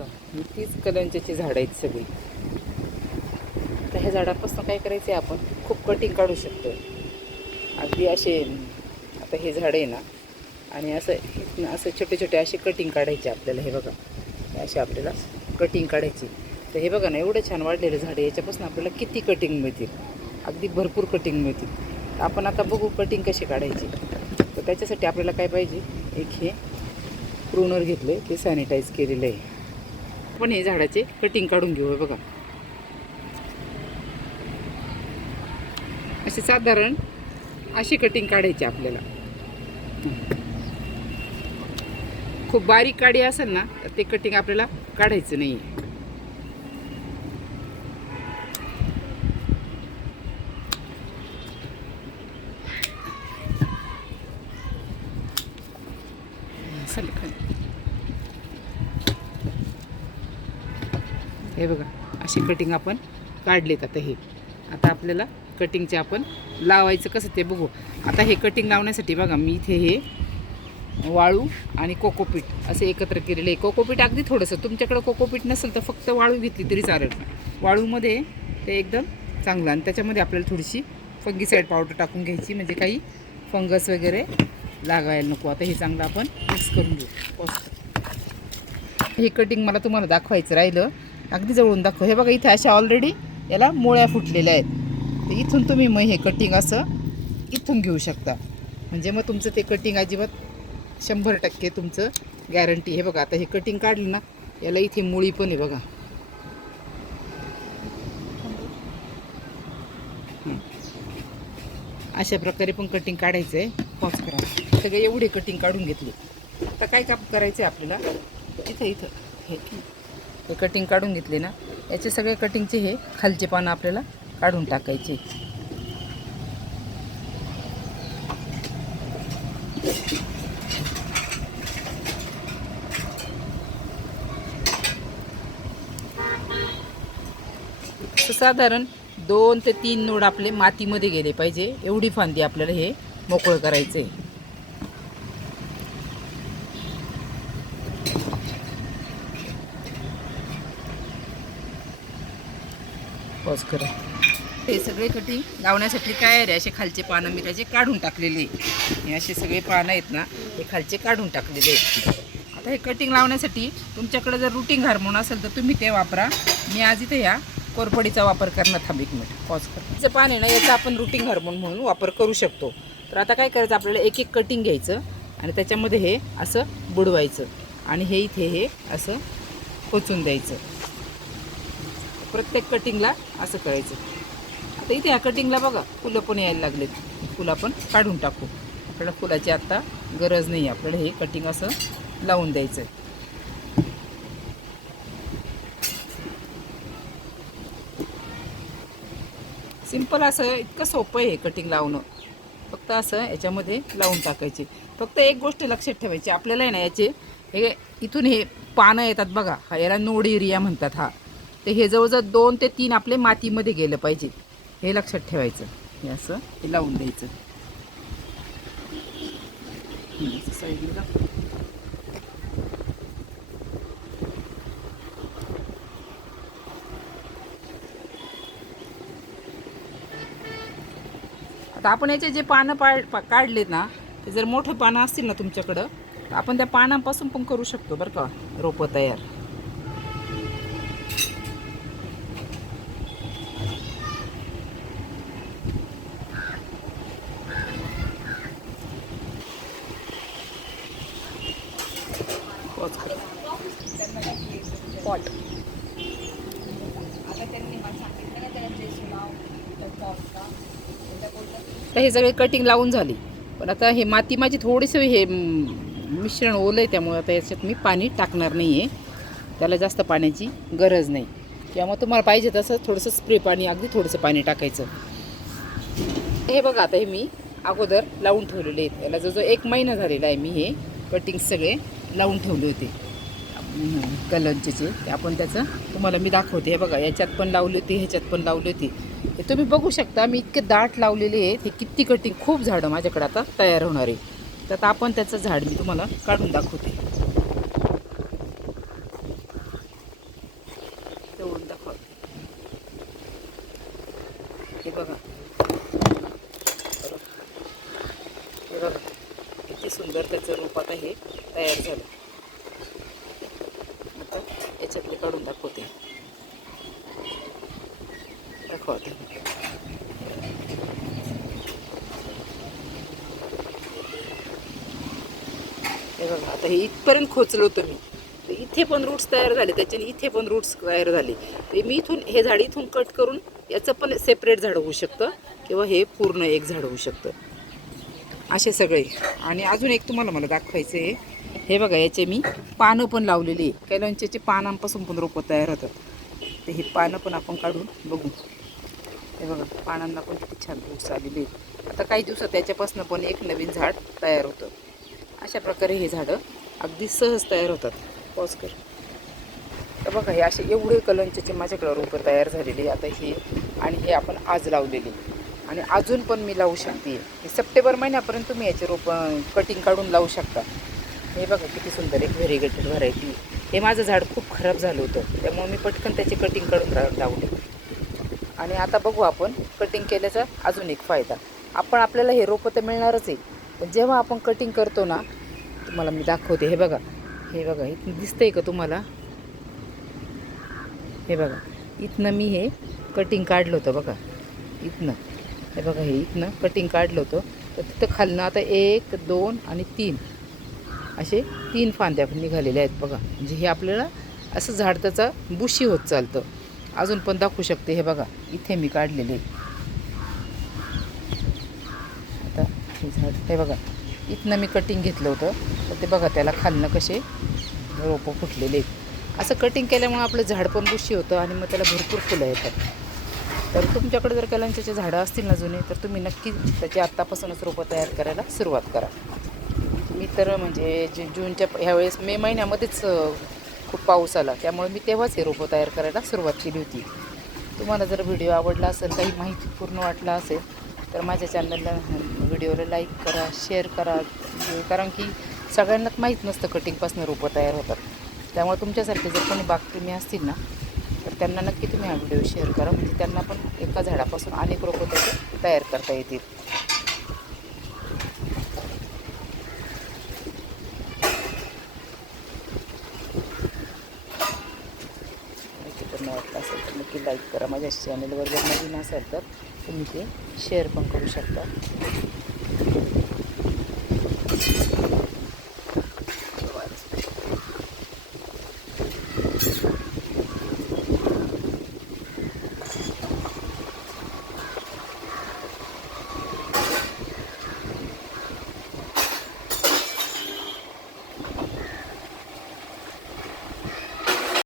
बघा ही तीच कलंजाची झाडं आहेत सगळी. तर ह्या झाडापासून काय करायचं आहे आपण? खूप कटिंग काढू शकतो अगदी असे आता हे झाड आहे ना आणि असं इथनं असं छोटे छोटे असे कटिंग काढायचे आपल्याला हे बघा. असे आपल्याला कटिंग काढायची. तर हे बघा ना एवढं छान वाढलेलं झाड आहे. याच्यापासून आपल्याला किती कटिंग मिळतील? अगदी भरपूर कटिंग मिळतील. आपण आता बघू कटिंग कशी काढायची. तर त्याच्यासाठी आपल्याला काय पाहिजे? एक हे प्रूनर आहे ते सॅनिटाईज केलेलं आहे. आपण हे झाडाचे कटिंग काढून घेऊ बघा. असे साधारण अशी कटिंग काढायची आपल्याला. खूप बारीक काडी असेल ना तर ते कटिंग आपल्याला काढायचं नाही हे बघा अशी कटिंग आपण काढलेत आता हे. आता आपल्याला कटिंगचे आपण लावायचं कसं ते बघू. आता हे कटिंग लावण्यासाठी बघा मी इथे हे वाळू आणि कोकोपीट असे एकत्र केलेले आहे. कोकोपीट अगदी थोडंसं तुमच्याकडं कोकोपीट नसेल तर फक्त वाळू घेतली तरी चालेल. वाळूमध्ये ते एकदम चांगलं आणि त्याच्यामध्ये आपल्याला थोडीशी फंगीसाईड पावडर टाकून घ्यायची म्हणजे काही फंगस वगैरे लागायला नको. आता हे चांगलं आपण मिक्स करून घेऊ. हे कटिंग मला तुम्हाला दाखवायचं राहिलं. अगदी जवळून दाखव. हे बघा इथे अशा ऑलरेडी याला मुळ्या फुटलेल्या आहेत. तर इथून तुम्ही मग हे कटिंग असं इथून घेऊ शकता. म्हणजे मग तुमचं ते कटिंग अजिबात शंभर टक्के तुमचं गॅरंटी हे बघा आता हे कटिंग काढलं ना याला इथे मुळी पण आहे बघा. अशा प्रकारे पण कटिंग काढायचं आहे पॉज करा. सगळे एवढे कटिंग काढून घेतले. आता काय काम करायचं आहे आपल्याला? इथं इथं. हे. हे कटिंग काढून घेतले ना याचे सगळे कटिंगचे हे खालचे पानं आपल्याला काढून टाकायचे. साधारण दोन ते तीन नोड आपले मातीमध्ये गेले पाहिजे एवढी फांदी आपल्याला हे मोकळं करायचं आहे पॉज करा. हे सगळे कटिंग लावण्यासाठी काय रे? असे खालचे पानं मी त्याचे काढून टाकलेले हे असे सगळे पानं आहेत ना हे खालचे काढून टाकलेले आहेत. आता हे कटिंग लावण्यासाठी तुमच्याकडे जर रुटिंग हार्मोन असेल तर तुम्ही ते वापरा. मी आज इथे या कोरपडीचा वापर करणार. थांब एक मिनिट पॉज कर. पान आहे ना याचा आपण रुटिंग हार्मोन म्हणून वापर करू शकतो. तर आता काय करायचं? आपल्याला एक एक कटिंग घ्यायचं आणि त्याच्यामध्ये हे असं बुडवायचं आणि हे इथे हे असं पोचून द्यायचं. प्रत्येक कटिंगला असं करायचं. आता इथे ह्या कटिंगला बघा फुलं पण यायला लागलेत. फुलं आपण काढून टाकू. आपल्याला फुलाची आत्ता गरज नाही आपल्याला हे कटिंग असं लावून द्यायचं सिंपल असं इतकं सोपं आहे कटिंग लावणं. फक्त असं याच्यामध्ये लावून टाकायचे. फक्त एक गोष्ट लक्षात ठेवायची आपल्याला आहे ना याचे हे इथून हे पानं येतात बघा हा याला नोड एरिया म्हणतात हा. तर हे जवळजवळ दोन ते तीन आपले मातीमध्ये गेलं पाहिजे. हे लक्षात ठेवायचं. हे असं हे लावून द्यायचं. आता आपण याचे जे पानं पाड पा काढलेत ना ते जर मोठं पानं असतील ना तुमच्याकडं तर आपण त्या पानांपासून पण करू शकतो बरं का रोपं तयार पॉज कर. पॉट तर हे सगळे कटिंग लावून झाली. पण आता हे माती माझी थोडीसं हे मिश्रण ओलं आहे त्यामुळे आता याच्यात मी पाणी टाकणार नाही आहे त्याला जास्त पाण्याची गरज नाही. किंवा मग तुम्हाला पाहिजे तसं थोडंसं स्प्रे पाणी अगदी थोडंसं पाणी टाकायचं. हे बघा आता हे मी अगोदर लावून ठेवलेले आहेत. याला जो जो एक महिना झालेला आहे मी हे कटिंग सगळे लावून ठेवले होते. कलरचे ते आपण त्याचं तुम्हाला मी दाखवते. हे बघा याच्यात पण लावली होती ह्याच्यात पण लावली होती. हे तुम्ही बघू शकता मी इतके दाट लावलेले आहेत. हे किती कटिंग खूप झाडं माझ्याकडे आता तयार होणार आहे. तर आता आपण त्याचं झाड मी तुम्हाला काढून दाखवते. तेवढून दाखवते. हे बघा. हे बघा किती सुंदर त्याचं रूप आता हे तयार झालं. आता याच्यातले काढून दाखवते. दाखवते. हे बघा आता हे इथपर्यंत खोचलो होतं मी. तर इथे पण रूट्स तयार झाले त्याच्याने इथे पण रूट्स तयार झाले. ते मी इथून हे झाड इथून कट करून याचं पण सेपरेट झाड होऊ शकतं किंवा हे पूर्ण एक झाड होऊ शकतं. असे सगळे. आणि अजून एक तुम्हाला मला दाखवायचं आहे हे बघा याचे मी पानं पण लावलेली आहे. कैलॉनचे पानांपासून पण रोपं तयार होतात. तर ही पानं पण आपण काढून बघू. हे बघा पानांना पण किती छान रूट्स आलेले आहेत आता काही दिवसात त्याच्यापासून पण एक नवीन झाड तयार होतं. अशा प्रकारे हे झाडं अगदी सहज तयार होतात. पॉज कर. तर बघा हे असे एवढे कलंच्याचे माझ्याकडं रोपं तयार झालेली आता हे आणि हे आपण आज लावलेले आणि अजून पण मी लावू शकते. हे सप्टेंबर महिन्यापर्यंत तुम्ही याचे रोपं कटिंग काढून लावू शकता. हे बघा किती सुंदर एक व्हेरिगेटेड व्हरायटी हे माझं झाड खूप खराब झालं होतं त्यामुळे मी पटकन त्याची कटिंग काढून रा- लावले. आणि आता बघू आपण कटिंग केल्याचा अजून एक फायदा. आपण आपल्याला हे रोपं तर मिळणारच आहे पण जेव्हा आपण कटिंग करतो ना तुम्हाला मी दाखवते हे बघा. हे बघा इथं दिसतंय का तुम्हाला? हे बघा इथनं मी हे कटिंग काढलं होतं बघा. इथनं. हे बघा हे इथनं कटिंग काढलं होतं. तर तिथं खालनं आता एक दोन आणि तीन. असे तीन फांद्या निघालेल्या आहेत बघा. म्हणजे हे आपल्याला असं झाड त्याचा बुशी होत चालतं. अजून पण दाखवू शकते हे बघा. इथे मी काढलेले. आता हे झाड हे बघा. इथनं मी कटिंग घेतलं होतं. तर ते बघा त्याला खालनं कसे रोपं फुटलेले आहेत. असं कटिंग केल्यामुळे आपलं झाड पण बुशी होतं आणि मग त्याला भरपूर फुलं येतात. तर तुमच्याकडे जर कलांच्याचे झाडं असतील ना जुने तर तुम्ही नक्की त्याची आत्तापासूनच रोपं तयार करायला सुरुवात करा. मी तर म्हणजे जे जूनच्या ह्यावेळेस मे महिन्यामध्येच खूप पाऊस आला. त्यामुळे मी तेव्हाच हे रोपं तयार करायला सुरुवात केली होती. तुम्हाला जर व्हिडिओ आवडला असेल काही माहिती पूर्ण वाटला असेल तर माझ्या चॅनलला व्हिडिओला लाईक करा शेअर करा कारण की सगळ्यांनाच माहीत नसतं कटिंगपासून रोपं तयार होतात. त्यामुळे तुमच्यासारखे जर कोणी बागप्रेमी असतील ना तर त्यांना नक्की तुम्ही हा व्हिडिओ शेअर करा. म्हणजे त्यांना पण एका झाडापासून अनेक रोपं त्याचे तयार करता येतील माहिती पूर्ण वाटलं असेल तर नक्की लाईक करा. माझ्या चॅनलवर जर नवीन असेल तर तुम्ही ते शेअर पण करू शकता.